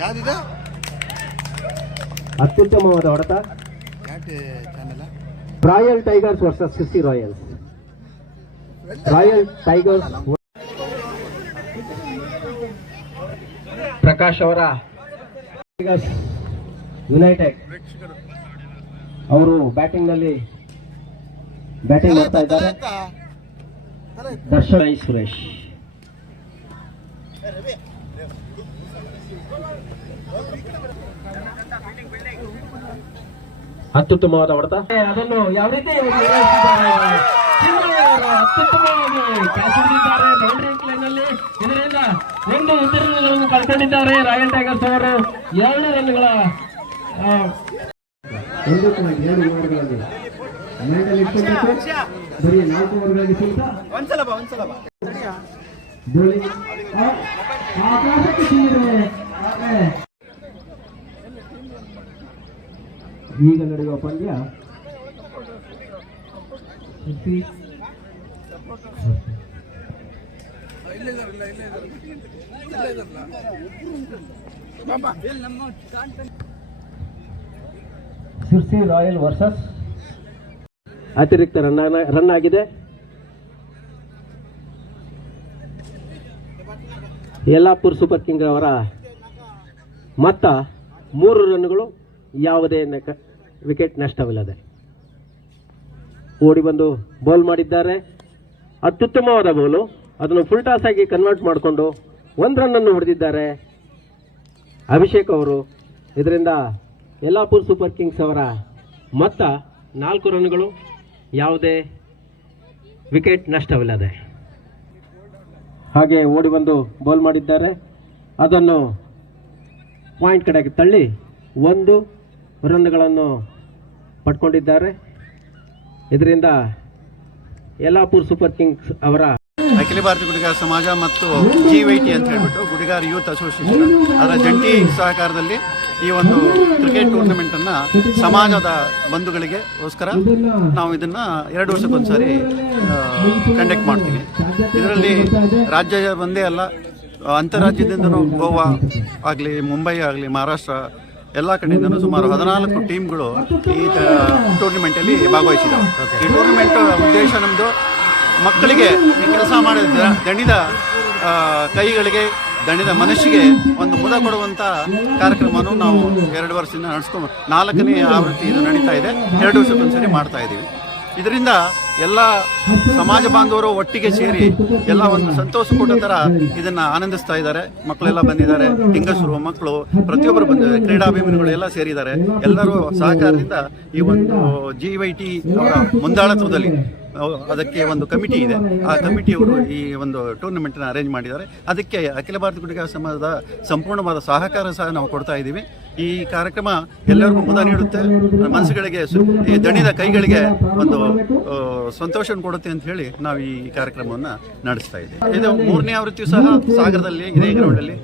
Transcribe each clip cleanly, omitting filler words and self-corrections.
ಯಾವ್ದಿದೆ ಅತ್ಯುತ್ತಮವಾದ ಹೊಡೆತ. Royal tigers versus CC Royals. Royal tigers Prakash ಅವರ ಟೈಗರ್ಸ್ ಯುನೈಟೆಡ್ ಅವರು ಬ್ಯಾಟಿಂಗ್ ಮಾಡ್ತಾ ಇದ್ದಾರೆ. ದರ್ಶನ್ ಸುರೇಶ್ ಅತ್ಯುತ್ತಮವಾದ ಹೊಡೆತ. ಅದನ್ನು ಯಾವ ರೀತಿ ಅತ್ಯುತ್ತಮವಾಗಿ ಕ್ಯಾಚ್ ಹಿಡಿದಿದ್ದಾರೆ ಬೌಂಡ್ರಿ ಲೈನ್ನಲ್ಲಿ. ಇದರಿಂದ 1 ರನ್ಗಳನ್ನು ಕಳ್ಕೊಂಡಿದ್ದಾರೆ ರಾಯಲ್ ಟೈಗರ್ಸ್ ಅವರು. 2 ರನ್ಗಳ 1.2 ಓವರ್ಗಳಲ್ಲಿ ಮೈಂಡಲ್ಲಿ ಇಟ್ಕೊಂಡಿದ್ದು ಬರೀ 4 ಓವರ್ಗಳಿಗೆ ಸೀಮಿತ. ಬೌಲಿಂಗ್ ಆಕಾಶಕ್ಕೆ ಸೀಮಿದೆ. ಈಗ ನಡೆಯುವ ಪಂದ್ಯ ಸಿರ್ಸಿ ರಾಯಲ್ ವರ್ಸಸ್ ಅತಿರಿಕ್ತ ರನ್ ಆಗಿದೆ. ಯಲ್ಲಾಪುರ್ ಸೂಪರ್ ಕಿಂಗ್ ಅವರ ಮೊತ್ತ 3 ರನ್ಗಳು, ಯಾವುದೇ ವಿಕೆಟ್ ನಷ್ಟವಿಲ್ಲದೆ ಓಡಿ ಬಂದು ಬೌಲ್ ಮಾಡಿದ್ದಾರೆ. ಅತ್ಯುತ್ತಮವಾದ ಬೌಲು. ಅದನ್ನು ಫುಲ್ ಟಾಸ್ ಆಗಿ ಕನ್ವರ್ಟ್ ಮಾಡಿಕೊಂಡು 1 ರನ್ ಹೊಡೆದಿದ್ದಾರೆ ಅಭಿಷೇಕ್ ಅವರು. ಇದರಿಂದ ಯಲ್ಲಾಪುರ್ ಸೂಪರ್ ಕಿಂಗ್ಸ್ ಅವರ ಮೊತ್ತ 4 ರನ್ಗಳು, ಯಾವುದೇ ವಿಕೆಟ್ ನಷ್ಟವಿಲ್ಲದೆ. ಹಾಗೆ ಓಡಿ ಬಂದು ಬೌಲ್ ಮಾಡಿದ್ದಾರೆ. ಅದನ್ನು ಪಾಯಿಂಟ್ ಕಡೆಗೆ ತಳ್ಳಿ 1 ರನ್ಗಳನ್ನು ಪಡ್ಕೊಂಡಿದ್ದಾರೆ. ಇದರಿಂದ ಯಲ್ಲಾಪುರ್ ಸೂಪರ್ ಕಿಂಗ್ಸ್ ಅವರ ಅಖಿಲ ಭಾರತೀಯ ಗುಡಿಗಾರ ಸಮಾಜ ಮತ್ತು GYT ಅಂತ ಹೇಳ್ಬಿಟ್ಟು ಗುಡಿಗಾರ ಯೂತ್ ಅಸೋಸಿಯೇಷನ್ ಅದರ ಜಂಟಿ ಸಹಕಾರದಲ್ಲಿ ಈ ಒಂದು ಕ್ರಿಕೆಟ್ ಟೂರ್ನಮೆಂಟ್ ಅನ್ನ ಸಮಾಜದ ಬಂಧುಗಳಿಗೆಗೋಸ್ಕರ ನಾವು ಇದನ್ನ 2 ವರ್ಷಕ್ಕೊಂದ್ಸಾರಿ ಕಂಡಕ್ಟ್ ಮಾಡ್ತೀವಿ. ಇದರಲ್ಲಿ ರಾಜ್ಯ ಒಂದೇ ಅಲ್ಲ, ಅಂತಾರಾಜ್ಯದಿಂದನೂ ಗೋವಾ ಆಗಲಿ, ಮುಂಬೈ ಆಗಲಿ, ಮಹಾರಾಷ್ಟ್ರ ಎಲ್ಲ ಕಡೆಯಿಂದನೂ ಸುಮಾರು 14 ಟೀಮ್ಗಳು ಈ ಟೂರ್ನಿಮೆಂಟಲ್ಲಿ ಭಾಗವಹಿಸಿದ್ದಾವೆ. ಈ ಟೂರ್ನಿಮೆಂಟ್ ಉದ್ದೇಶ ನಮ್ಮದು ಮಕ್ಕಳಿಗೆ ಕೆಲಸ ಮಾಡಿದ ದಣಿದ ಕೈಗಳಿಗೆ, ದಣಿದ ಮನಸ್ಸಿಗೆ ಒಂದು ಮುದ ಕೊಡುವಂಥ ಕಾರ್ಯಕ್ರಮವನ್ನು ನಾವು 2 ವರ್ಷದಿಂದ ನಡೆಸ್ಕೊಂಡು 4ನೇ ಆವೃತ್ತಿ ಇದು ನಡೀತಾ ಇದೆ. 2 ವರ್ಷಕ್ಕೊಂದ್ಸರಿ ಮಾಡ್ತಾ ಇದ್ದೀವಿ. ಇದರಿಂದ ಎಲ್ಲ ಸಮಾಜ ಬಾಂಧವರು ಒಟ್ಟಿಗೆ ಸೇರಿ ಎಲ್ಲ ಒಂದು ಸಂತೋಷ ಕೊಟ್ಟ ಥರ ಇದನ್ನು ಆನಂದಿಸ್ತಾ ಇದ್ದಾರೆ. ಮಕ್ಕಳೆಲ್ಲ ಬಂದಿದ್ದಾರೆ, ಹೆಂಗಸರು, ಮಕ್ಕಳು ಪ್ರತಿಯೊಬ್ಬರು ಬಂದಿದ್ದಾರೆ, ಕ್ರೀಡಾಭಿಮಾನಿಗಳು ಎಲ್ಲ ಸೇರಿದ್ದಾರೆ. ಎಲ್ಲರೂ ಸಹಕಾರದಿಂದ ಈ ಒಂದು GYT ಅವರ ಮುಂದಾಳತ್ವದಲ್ಲಿ ಅದಕ್ಕೆ ಒಂದು ಕಮಿಟಿ ಇದೆ. ಆ ಕಮಿಟಿಯವರು ಈ ಒಂದು ಟೂರ್ನಮೆಂಟನ್ನು ಅರೇಂಜ್ ಮಾಡಿದ್ದಾರೆ. ಅದಕ್ಕೆ ಅಖಿಲ ಭಾರತ ಗುಡಿಗಾರ ಸಮಾಜದ ಸಂಪೂರ್ಣವಾದ ಸಹಕಾರ ಸಹ ನಾವು ಕೊಡ್ತಾ ಇದ್ದೀವಿ. ಈ ಕಾರ್ಯಕ್ರಮ ಎಲ್ಲರಿಗೂ ಮುದ ನೀಡುತ್ತೆ, ಮನಸ್ಸುಗಳಿಗೆ, ಈ ದಣಿದ ಕೈಗಳಿಗೆ ಒಂದು ಸಂತೋಷ ಕೊಡುತ್ತೆ ಅಂತ ಹೇಳಿ ನಾವು ಈ ಕಾರ್ಯಕ್ರಮವನ್ನು ನಡೆಸ್ತಾ ಇದ್ದೀವಿ. ಇದು 3ನೇ ಆವೃತ್ತಿಯು ಸಹ ಸಾಗರದಲ್ಲಿ ಇದೇ ಗ್ರೌಂಡಲ್ಲಿ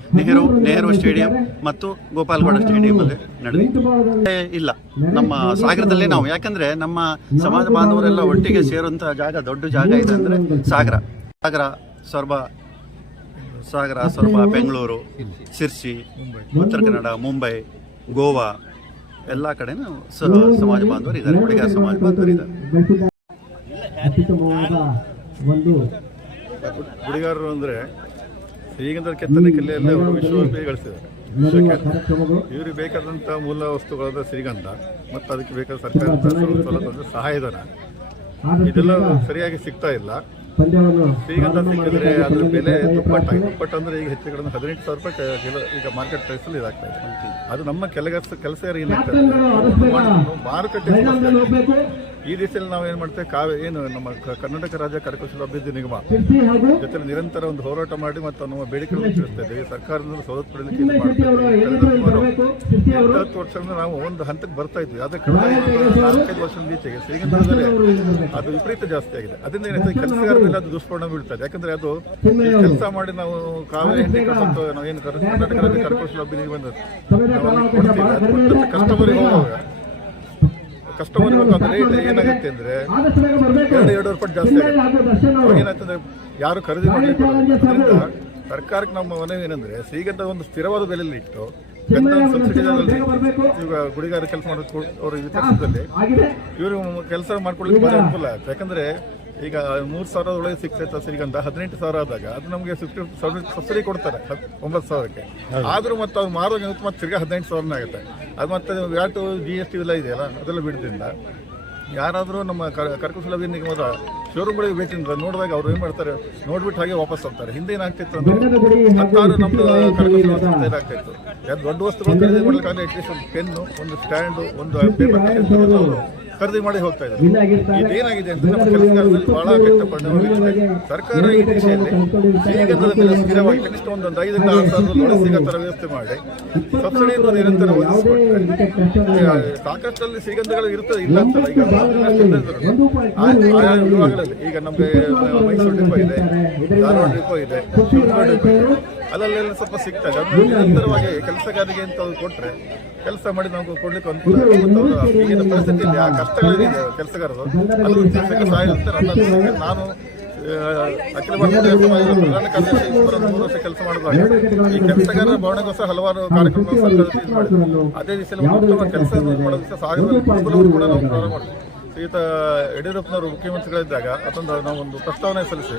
ನೆಹರು ಸ್ಟೇಡಿಯಂ ಮತ್ತು ಗೋಪಾಲಗೌಡ ಸ್ಟೇಡಿಯಂ ಅಲ್ಲಿ ನಡೆದಿದೆ. ಇಲ್ಲ, ನಮ್ಮ ಸಾಗರದಲ್ಲೇ ನಾವು, ಯಾಕಂದ್ರೆ ನಮ್ಮ ಸಮಾಜ ಬಾಂಧವರೆಲ್ಲ ಒಟ್ಟಿಗೆ ಸೇರುವಂತ ಜಾಗ, ದೊಡ್ಡ ಜಾಗ ಇದೆ ಅಂದ್ರೆ ಸೊರಬ, ಬೆಂಗಳೂರು, ಸಿರ್ಸಿ, ಉತ್ತರ ಕನ್ನಡ, ಮುಂಬೈ, ಗೋವಾ ಎಲ್ಲ ಕಡೆನೂ ಸಮಾಜ ಬಾಂಧವರು ಇದ್ದಾರೆ, ಗುಡಿಗಾರ ಸಮಾಜ ಬಾಂಧವರು ಇದ್ದಾರೆ. ಗುಡಿಗಾರರು ಅಂದರೆ ಈಗಿನ ಕೆತ್ತನೆ ಕಲೆಯಲ್ಲಿ ಅವರು ವಿಶ್ವವ್ಯಾಪಿ ಗಳಿಸಿದ್ದಾರೆ. ಇವ್ರಿಗೆ ಬೇಕಾದಂಥ ಮೂಲ ವಸ್ತುಗಳಾದ ಶ್ರೀಗಂಧ ಮತ್ತು ಅದಕ್ಕೆ ಬೇಕಾದ ಸರ್ಕಾರದ ಸವಲತ್ತು, ಸಹಾಯಧನ ಇದೆಲ್ಲ ಸರಿಯಾಗಿ ಸಿಗ್ತಾ ಇಲ್ಲ. ಶ್ರೀಗಂಧ ಸಿಕ್ಕಿದ್ರೆ ಅದ್ರ ಬೆಲೆ ದುಪ್ಪಟ್ಟು ಅಂದ್ರೆ ಈಗ ಹೆಚ್ಚು ಕಡಿಮೆ 18,000 ರೂಪಾಯಿ ಈಗ ಮಾರ್ಕೆಟ್ ಪ್ರೈಸಲ್ಲಿ ಇದಾಗ್ತಾ ಇದೆ. ಅದು ನಮ್ಮ ಕೆಲಸ ಮಾರುಕಟ್ಟೆ. ಈ ದಿಸೆಯಲ್ಲಿ ನಾವು ಏನು ಮಾಡ್ತೇವೆ, ನಮ್ಮ ಕರ್ನಾಟಕ ರಾಜ್ಯ ಕರಕುಶಲ ಅಭಿವೃದ್ಧಿ ನಿಗಮ ಜೊತೆ ನಿರಂತರ ಒಂದು ಹೋರಾಟ ಮಾಡಿ ಮತ್ತು ನಮ್ಮ ಬೇಡಿಕೆಗಳನ್ನು ತಿಳಿಸ್ತಾ ಇದ್ದೀವಿ. ಸರ್ಕಾರದಿಂದ ಸವಲತ್ತು ಪಡೆಯಲಿಕ್ಕೆ 10 ವರ್ಷದಿಂದ ನಾವು ಒಂದು ಹಂತಕ್ಕೆ ಬರ್ತಾ ಇದ್ವಿ. ಅದಕ್ಕೆ 4-5 ವರ್ಷದ ಈಚೆಗೆ ಶ್ರೀಗಂಧದಲ್ಲಿ ಅದು ವಿಪರೀತ ಜಾಸ್ತಿ ಆಗಿದೆ. ಅದರಿಂದ ಏನಾಯ್ತು, ಕೆಲಸಗಾರ ಮೇಲೆ ಅದು ದುಷ್ಪರಿಣಾಮ ಬೀಳ್ತದೆ. ಯಾಕಂದ್ರೆ ಅದು ಕೆಲಸ ಮಾಡಿ ನಾವು ಕಾವೇರಿ ಎಣ್ಣೆ ನಾವೇನು ಕರ್ನಾಟಕ ರಾಜ್ಯ ಕರಕುಶಲ ಅಭಿವೃದ್ಧಿ ನಿಗಮ ಕಸ್ಟಮರ್ ಅದು ರೇಟ್ ಏನಾಗುತ್ತೆ ಅಂದ್ರೆ 2-2.5 ರೂಪಾಯಿ ಜಾಸ್ತಿ ಆಗುತ್ತೆ. ಏನಾಗ್ತದೆ, ಯಾರು ಖರೀದಿ ಮಾಡಲಿಕ್ಕೆ. ಅದರಿಂದ ಸರ್ಕಾರಕ್ಕೆ ನಮ್ಮ ಮನವಿ ಏನಂದ್ರೆ ಶ್ರೀಗಂಧ ಒಂದು ಸ್ಥಿರವಾದ ಬೆಲೆಯಲ್ಲಿ ಇಟ್ಟು ಸಬ್ಸಿಡಿ ಈಗ ಗುಡಿಗಾರ ಕೆಲಸ ಮಾಡೋದು ಅವರ ವಿಚಾರದಲ್ಲಿ ಇವರು ಕೆಲಸ ಮಾಡ್ಕೊಳ್ಳಿಕ್ಕೆ ಭಾಳ ಅನುಕೂಲ ಆಗುತ್ತೆ. ಯಾಕಂದ್ರೆ ಈಗ 3,000 ಒಳಗೆ ಸಿಗ್ತೈತೆ ಶ್ರೀಗಂಧ 18,000 ಆದಾಗ ಅದು ನಮಗೆ ಸಬ್ಸಿಡಿ ಕೊಡ್ತಾರೆ 9,000ಕ್ಕೆ. ಆದ್ರೂ ಮತ್ತೆ ಅವ್ರು ಮಾರುವಾಗ ಮತ್ತೆ ತಿರ್ಗಾ 18,000 ಆಗುತ್ತೆ. ಅದು ಮತ್ತೆ ವ್ಯಾಟು GST ಎಲ್ಲ ಇದೆಯಲ್ಲ ಅದೆಲ್ಲ ಬಿಡೋದ್ರಿಂದ ಯಾರಾದರೂ ನಮ್ಮ ಕರಕುಶಲ ನಿಗಮದ ಶೋರೂಮ್ಗಳಿಗೆ ಭೇಟಿ ನೋಡಿದಾಗ ಅವ್ರು ಏನು ಮಾಡ್ತಾರೆ, ನೋಡ್ಬಿಟ್ಟು ಹಾಗೆ ವಾಪಸ್ ಹೋಗ್ತಾರೆ. ಹಿಂದೆ ಏನಾಗ್ತಿತ್ತು ಅಂದ್ರೆ 10 ನಮ್ಮದು ಕರಕುಶಲ ಸಂಸ್ಥೆ ಏನಾಗ್ತಿತ್ತು, ದೊಡ್ಡ ವಸ್ತುಗಳು ಖರೀದಿ ಮಾಡ್ಲಿಕ್ಕಾಗಲಿ ಅಟ್ಲೀಸ್ಟ್ ಒಂದು ಪೆನ್ನು, ಒಂದು ಸ್ಟ್ಯಾಂಡು, ಒಂದು ಪೇಪರ್ ಖರೀದಿ ಮಾಡಿ ಹೋಗ್ತಾ ಇದ್ದಾರೆ. ಇದೇನಾಗಿದೆ ಅಂದ್ರೆ ನಮ್ಮ ಕೆಲಸಗಾರರಲ್ಲಿ ಬಹಳ ಕೆಟ್ಟ ಪರಿಣಾಮ ಬೀರಿದೆ. ಸರ್ಕಾರ ಈ ದಿಶೆಯಲ್ಲಿ ಶ್ರೀಗಂಧದ ಮೇಲೆ ಸ್ಥಿರವಾಗಿ ಕನಿಷ್ಠ ಒಂದು 5,000 ರಿಂದ 6,000 ಒಳಗೆ ಸಿಗೋ ಥರ ವ್ಯವಸ್ಥೆ ಮಾಡಿ ಸಬ್ಸಿಡಿಯನ್ನು ನಿರಂತರ ಒದಗಿಸಿಕೊಟ್ರೆ ಸಾಕಷ್ಟಲ್ಲಿ ಶ್ರೀಗಂಧಗಳು ಇರ್ತದೆ, ಇಲ್ಲ ಅಂತಲ್ಲ. ಈಗ ಆಯಾ ವಿಭಾಗಗಳಲ್ಲಿ ಈಗ ನಮಗೆ ಮೈಸೂರು ಡಿಪೋ ಇದೆ, ಧಾರವಾಡ ಡಿಪೋ ಇದೆ, ಶಿವಮೊಗ್ಗ ಡಿಪೋ ಇದೆ, ಅಲ್ಲೆಲ್ಲ ಸ್ವಲ್ಪ ಸಿಗ್ತದೆ. ಅದನ್ನು ನಿರಂತರವಾಗಿ ಕೆಲಸಗಾರರಿಗೆ ಅಂತ ಕೊಟ್ಟರೆ ಕೆಲಸ ಮಾಡಿ ನಾವು ಕೊಡ್ಲಿಕ್ಕೆ ಅನುಕೂಲ. ಈಗಿನ ಪರಿಸ್ಥಿತಿಯಲ್ಲಿ ಆ ಕಷ್ಟಗಳೇನಿದೆ ಕೆಲಸಗಾರರು ಅದು ತೀರ್ಸಕ್ಕೆ ಸಹಾಯ ಇರ್ತಾರೆ. ನಾನು ಅಖಿಲ ಭಾರತ ಪ್ರಧಾನ ಕಾರ್ಯದರ್ಶಿ 3 ವರ್ಷ ಕೆಲಸ ಮಾಡಿದಾಗ ಈ ಕೆಲಸಗಾರರ ಭವನಗೋಸ್ಕರ ಹಲವಾರು ಕಾರ್ಯಕ್ರಮ ಮಾಡಿದ್ರು. ಅದೇ ದಿಶೆಯಲ್ಲಿ ಉತ್ತಮ ಕೆಲಸ ಮಾಡೋದಕ್ಕೆ ಸಾಗರದಲ್ಲಿ ಗುರುಕುಲವನ್ನು ಕೂಡ ನಾವು ಪ್ರಾರಂಭ ಮಾಡಿದ್ವಿ. ಶ್ರೀಯುತ ಯಡಿಯೂರಪ್ಪನವರು ಮುಖ್ಯಮಂತ್ರಿಗಳಿದ್ದಾಗ ಅದೊಂದು ನಾವು ಒಂದು ಪ್ರಸ್ತಾವನೆ ಸಲ್ಲಿಸಿ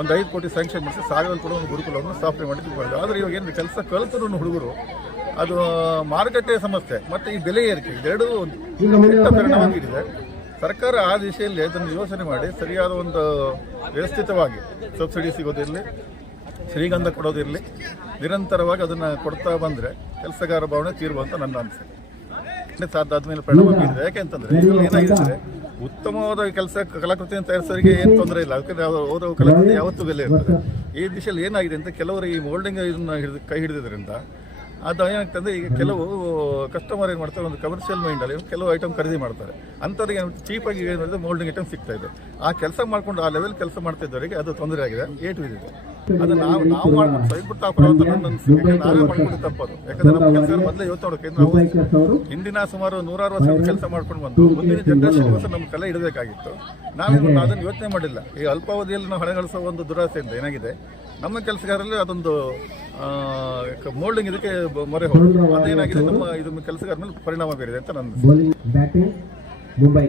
ಒಂದು 5 ಕೋಟಿ ಸ್ಯಾಂಕ್ಷನ್ ಮಾಡಿಸಿ ಸಾಗರದಲ್ಲಿ ಕೂಡ ಒಂದು ಗುರುಕುಲವನ್ನು ಸ್ಥಾಪನೆ ಮಾಡಿದ್ದು. ಆದರೆ ಇವಾಗ ಏನು ಕೆಲಸ ಕಲಿತರು ಹುಡುಗರು ಅದು ಮಾರುಕಟ್ಟೆಯ ಸಮಸ್ಯೆ ಮತ್ತು ಈ ಬೆಲೆ ಏರಿಕೆ ಇದೆರಡೂ ಕೆಟ್ಟ ಪರಿಣಾಮ ಬೀರಿದೆ. ಸರ್ಕಾರ ಆ ದಿಶೆಯಲ್ಲಿ ಅದನ್ನು ಯೋಚನೆ ಮಾಡಿ ಸರಿಯಾದ ಒಂದು ವ್ಯವಸ್ಥಿತವಾಗಿ ಸಬ್ಸಿಡಿ ಸಿಗೋದಿರಲಿ, ಶ್ರೀಗಂಧ ಕೊಡೋದಿರಲಿ, ನಿರಂತರವಾಗಿ ಅದನ್ನು ಕೊಡ್ತಾ ಬಂದರೆ ಕೆಲಸಗಾರ ಭಾವನೆ ತೀರುವಂತ ನನ್ನ ಅನಿಸಿಕೆ. ಅದಾದ್ಮೇಲೆ ಪರಿಣಾಮ ಬೀರಿದೆ. ಯಾಕೆಂತಂದ್ರೆ ಏನಾಗಿದೆ, ಉತ್ತಮವಾದ ಕೆಲಸ ಕಲಾಕೃತಿಯನ್ನು ತಯಾರಿಸೋರಿಗೆ ಏನು ತೊಂದರೆ ಇಲ್ಲ, ಯಾಕಂದ್ರೆ ಅವರು ಕಲಾಕೃತಿ ಯಾವತ್ತೂ ಬೆಲೆ ಇರ್ತದೆ. ಈ ದಿಶೆಯಲ್ಲಿ ಏನಾಗಿದೆ ಅಂತ ಕೆಲವರು ಈ ಮೋಲ್ಡಿಂಗ್ ಇದನ್ನ ಕೈ ಹಿಡಿದ್ರಿಂದ ಅದು ಏನಾಗ್ತದೆ, ಈಗ ಕೆಲವು ಕಸ್ಟಮರ್ ಏನು ಮಾಡ್ತಾರೆ, ಒಂದು ಕಮರ್ಷಿಯಲ್ ಮೈಂಡಲ್ಲಿ ಕೆಲವು ಐಟಮ್ ಖರೀದಿ ಮಾಡ್ತಾರೆ. ಅಂಥವ್ರಿಗೆ ಚೀಪಾಗಿ ಏನು ಮಾಡಿದ್ರೆ ಮೋಲ್ಡಿಂಗ್ ಐಟಮ್ ಸಿಗ್ತಾ ಇದೆ. ಆ ಕೆಲಸ ಮಾಡ್ಕೊಂಡು ಆ ಲೆವೆಲ್ ಕೆಲಸ ಮಾಡ್ತಾ ಇದ್ದವರಿಗೆ ಅದು ತೊಂದರೆ ಆಗಿದೆ, ಏಟು ಬಿದ್ದಿದೆ. ಅದು ನಾವು ಮಾಡ್ಕೊಂಡು ಸೈಬಿಟ್ಟು ಅಪರ ಅಂತ ನನ್ನ ಅನಿಸಿಕೆ. ನಾವೇ ಮಾಡ್ಕೊಂಡು ತಪ್ಪದು. ಯಾಕಂದ್ರೆ ನಮ್ಮ ಕೆಲಸ ಮೊದಲೇ ಇವತ್ತು ನೋಡೋಕೆ ನಾವು ಹಿಂದಿನ ಸುಮಾರು 100 ವರ್ಷ ಕೆಲಸ ಮಾಡ್ಕೊಂಡು ಬಂದು ಮುಂದಿನ ಜನರೇಷನ್ಗೋಸ್ಕರ ನಮ್ಮ ಕಲೆ ಇಡಬೇಕಾಗಿತ್ತು. ನಾವೇನು ಅದನ್ನು ಯೋಚನೆ ಮಾಡಿಲ್ಲ. ಈ ಅಲ್ಪಾವಧಿಯಲ್ಲಿ ನಾವು ಹಣ ಗಳಿಸೋ ಒಂದು ದುರಾಸೆಯಿಂದ ಏನಾಗಿದೆ, ನಮ್ಮ ಕೆಲಸಗಾರರಲ್ಲಿ ಅದೊಂದು ಮೋಲ್ಡಿಂಗ್ ಇದಕ್ಕೆ ಮೊರೆ ಹೋಗುತ್ತೆ. ಅದೇನಾಗಿದೆ, ನಮ್ಮ ಇದು ಕೆಲಸಗಾರ ಮೇಲೆ ಪರಿಣಾಮ ಬೀರಿದೆ ಅಂತ ನನ್ನ ಮುಂಬೈ